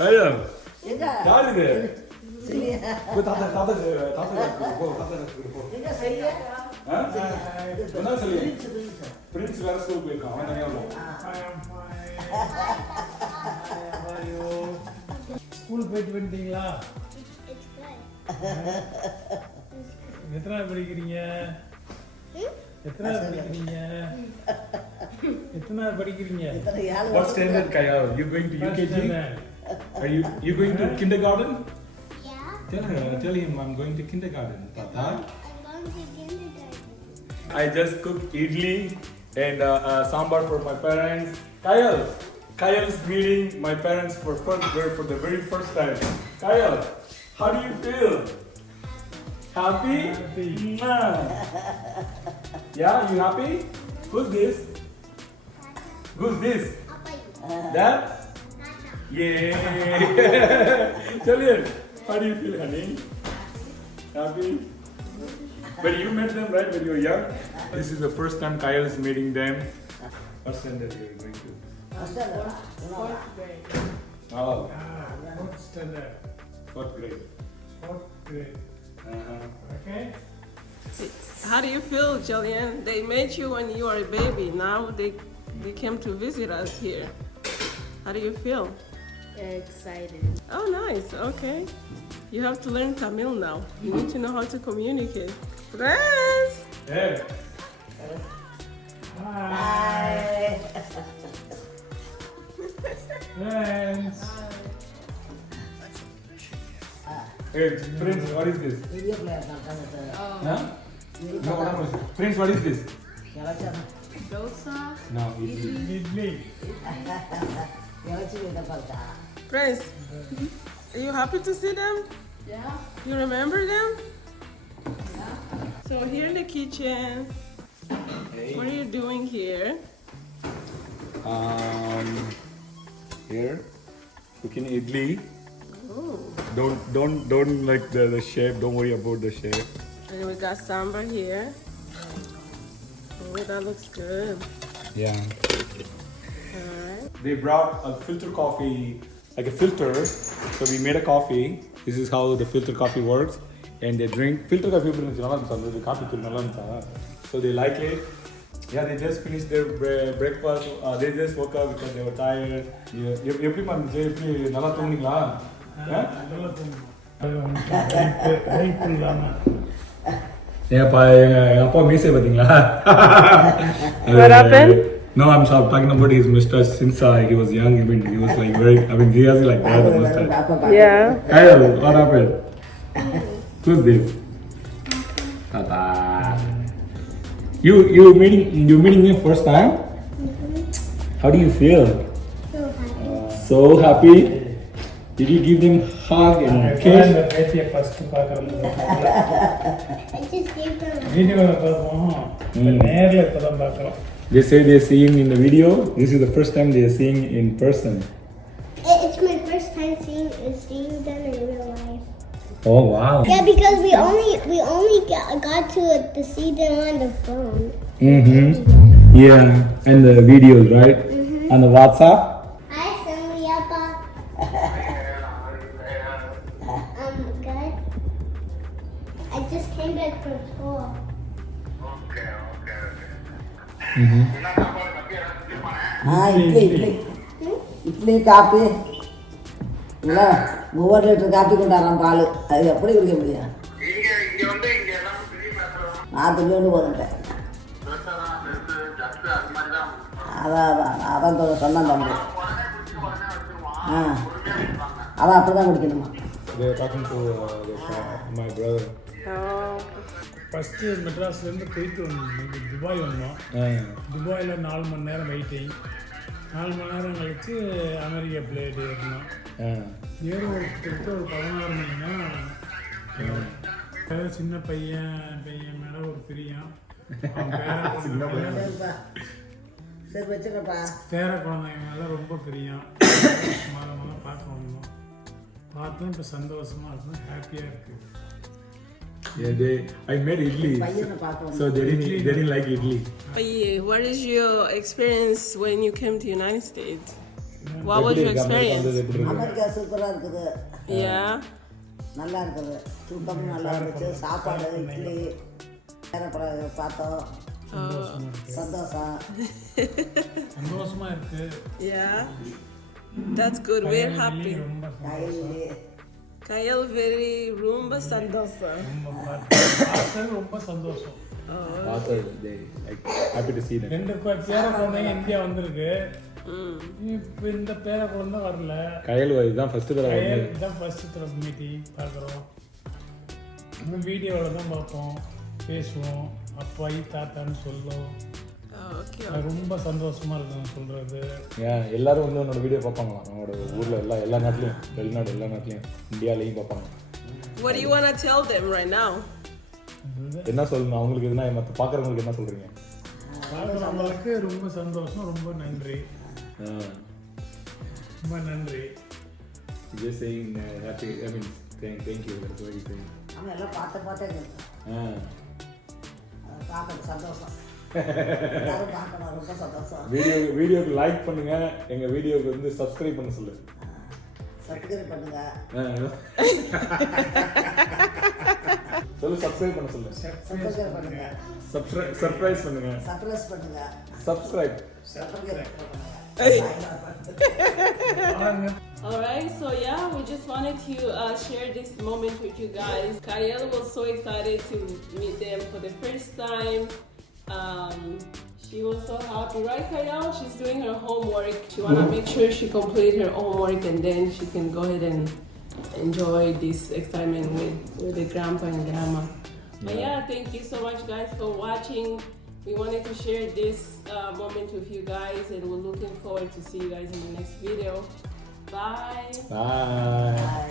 Kyle. எங்க யார் இது? சரியா போய் தாத்தா போ எங்க சரியா என்ன சொல்லி பிரின்ஸ் வேற ஸ்கூல் போயிருக்கான் அவன் தனியா போ ஸ்கூல் போயிட்டு வந்துட்டீங்களா? எத்தனாவது படிக்கிறீங்க? எத்தனாவது படிக்கிறீங்க? What standard, Kyle? You going to UKG? Are you going to kindergarten? Yeah. Tell him I'm going to kindergarten, Tata. I'm going to kindergarten. I just cooked idli and sambar for my parents. Kyle's meeting my parents for the very first time. Kyle, how do you feel? Happy? Happy. Yeah, you happy? Who's this? Who's this? Apa That? Yeah. Tell him. How do you feel, honey? Happy? But you met them, right, when you were young? This is the first time Kyle is meeting them. What standard you are going to? Fourth grade. Oh, Fourth standard. fourth grade. Fourth grade. Okay. How do you feel, Jillian? They met you when you were a baby. Now they came to visit us here. How do you feel? Excited. Oh, nice. Okay. You have to learn Tamil now. You need to know how to communicate. Friends! Hey. Hi. Friends. Hey, Prince, what is this? Video player தான் கணக்கு Huh? No, what is this? Prince, what is this? எலச்சா Dosa. No, idli. Idli. எலச்சி வீட பார்த்தா Friends, are you happy to see them? Yeah. You remember them? So here in the kitchen. What are you doing here? Here, cooking idli. Oh. Don't like the shape. Don't worry about the shape. And we got sambar here. Oh, that looks good. Yeah. Alright. They brought a filter coffee, like a filter. So we made a coffee. This is how the filter coffee works. And they drink filter coffee. The coffee. So they like it. Yeah, they just finished their breakfast. They just woke up because they were tired. எப்படி பண்ணுச்சு எப்படி நல்லா தூங்குனீங்களா? நல்லா தூங்கணும். ரைட் இல்லாம. ஏப்பா எங்க அப்பா மீசை பாத்தீங்களா? What happened? No, I'm talking about his mustache since he was young. He was like very. He has like that the mustache. Yeah. Kyle, what happened? Who's this? Tata. You meeting him first time? How do you feel? So happy. So happy. Did you give them hug and kiss? இந்த பேத்தியை ஃபர்ஸ்ட் பார்க்குறோம். I just gave them a வீடியோவில் பார்ப்போம். நேரில் இப்போ தான் பார்க்குறோம். They say they're seeing in the video. This is the first time they're seeing in person. It's my first time seeing them in real life. Oh wow. Yeah, because we only got to see them on the phone. Yeah, and the videos, right? And the WhatsApp. Hi, Samiyapa. Good. I just came back from school. Idli coffee இல்லை 3 litre copy கொண்டாடுறான் பால் அது எப்படி குடிக்க முடியும் நான் துணியோண்டு போதுட்டேன் அதான் சொன்னான் தம்பி அதான் அப்படி தான் குடிக்கணுமா They are talking to my brother. First மெட்ராஸ்லேருந்து போயிட்டு வந்தோம் துபாய் வந்தோம். துபாயில் 4 மணி நேரம் வெயிட்டிங். 4 மணி நேரம் கழிச்சு அமெரிக்கா பிளேட் ஏறினோம். ஏறி ஒரு 16 மணி நேரம் சின்ன பையன் மேலே ஒரு பிரியம். சரி வச்சுக்கப்பா பேர குழந்தைங்க மேலே ரொம்ப பிரியம். பார்க்க வந்தோம். பார்த்தோம் இப்போ சந்தோஷமாக இருக்கும், ஹாப்பியாக இருக்குது. Yeah, I made idli, so they didn't like idli. What is your experience when you came to United States? What was your எப்படி experience? எப்படி இருக்கு? அமெரிக்கா சூப்பராக இருக்குது. Yeah. நல்லா இருக்குது. தூக்கமும் நல்லா இருந்துச்சு. சாப்பாடு இட்லி பேரப்பழம் பார்த்தோம். சந்தோஷம். சந்தோஷமா இருக்கு. Yeah. That's good. We're happy. ரொம்ப கயல்லே Kayal very rumba sandosa. பார்த்தது ரொம்ப சந்தோஷம். பார்த்தது they like happy to see them. 2 பேர குழந்தைங்க இந்தியா வந்திருக்கு. இப்போ இந்த பேர குழந்தை வரல. கயல் இதுதான் ஃபர்ஸ்ட் தடவை வந்து இதுதான் ஃபர்ஸ்ட் தடவை மீட்டிங் பார்க்குறோம். நம்ம வீடியோவில் தான் பார்ப்போம், பேசுவோம், அப்பாயி தாத்தான்னு சொல்லுவோம். Okay. ரொம்ப சந்தோஷமா இருக்கும் சொல்றது. ஏன் எல்லாரும் வந்து உன்னோட வீடியோ பார்ப்பாங்களாம் நம்மளோட ஊரில் எல்லா நாட்டிலையும் வெளிநாடு எல்லா நாட்டிலையும் இந்தியாலையும் பார்ப்பாங்க. What do you want to tell them right now? என்ன சொல்லணும் அவங்களுக்கு எதுனா மற்ற பார்க்குறவங்களுக்கு என்ன சொல்கிறீங்க? பார்க்குறவங்களுக்கு ரொம்ப சந்தோஷம், ரொம்ப நன்றி, ரொம்ப நன்றி. Just saying happy, I mean thank you. That's what you saying. அவன் எல்லாம் பார்த்தே பார்க்க சந்தோஷம். எல்லாரும் பார்க்கணும், ரொம்ப சந்தோஷம். வீடியோக்கு லைக் பண்ணுங்க, எங்க வீடியோக்கு வந்து சப்ஸ்கிரைப் பண்ண சொல்லு. சப்ஸ்கிரைப் பண்ணுங்க. சொல்லு சப்ஸ்கிரைப் பண்ண சொல்லு. சப்ஸ்கிரைப் பண்ணுங்க. சர்ப்ரைஸ் பண்ணுங்க. சர்ப்ரைஸ் பண்ணுங்க. சப்ஸ்கிரைப். சப்ஸ்கிரைப் பண்ணுங்க. Alright, so yeah, we just wanted to share this moment with you guys. Kayal was so excited to meet them for the first time. She was so happy, right Kayal? She's doing her homework. She wanna make sure she complete her homework and then she can go ahead and enjoy this excitement with the grandpa and grandma. But yeah, thank you so much guys for watching. We wanted to share this moment with you guys and we're looking forward to see you guys in the next video. Bye. Bye.